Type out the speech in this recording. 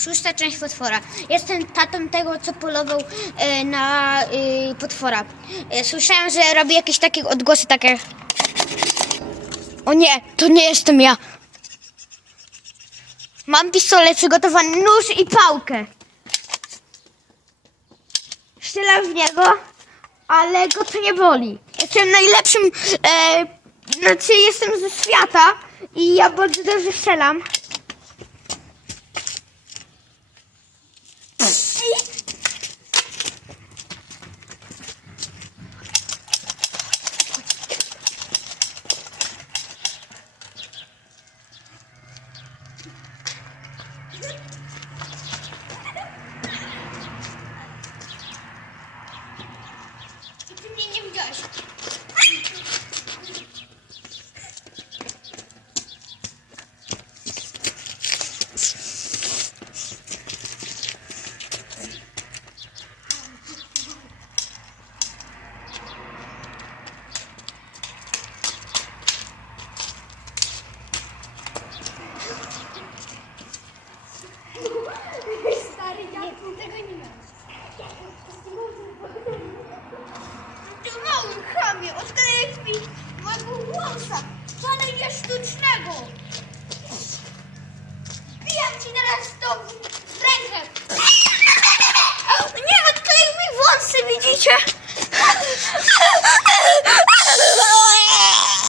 Szósta część potwora. Jestem tatą tego, co polował e, na e, potwora. E, słyszałem, że robi jakieś takie odgłosy, takie... O nie, to nie jestem ja. Mam pistolet przygotowany, nóż i pałkę. Strzelam w niego, ale go to nie boli. Jestem najlepszym, e, znaczy jestem ze świata i ja bardzo dobrze strzelam. Ty mnie nie widziałeś. Stary, dziadku, tego nie miałeś. Ty mały chamie, odklejesz mi mojego włosa, wcale nie sztucznego. Wbijam ci teraz tą rękę. Au, Nie, odkleił mi włosy, widzicie?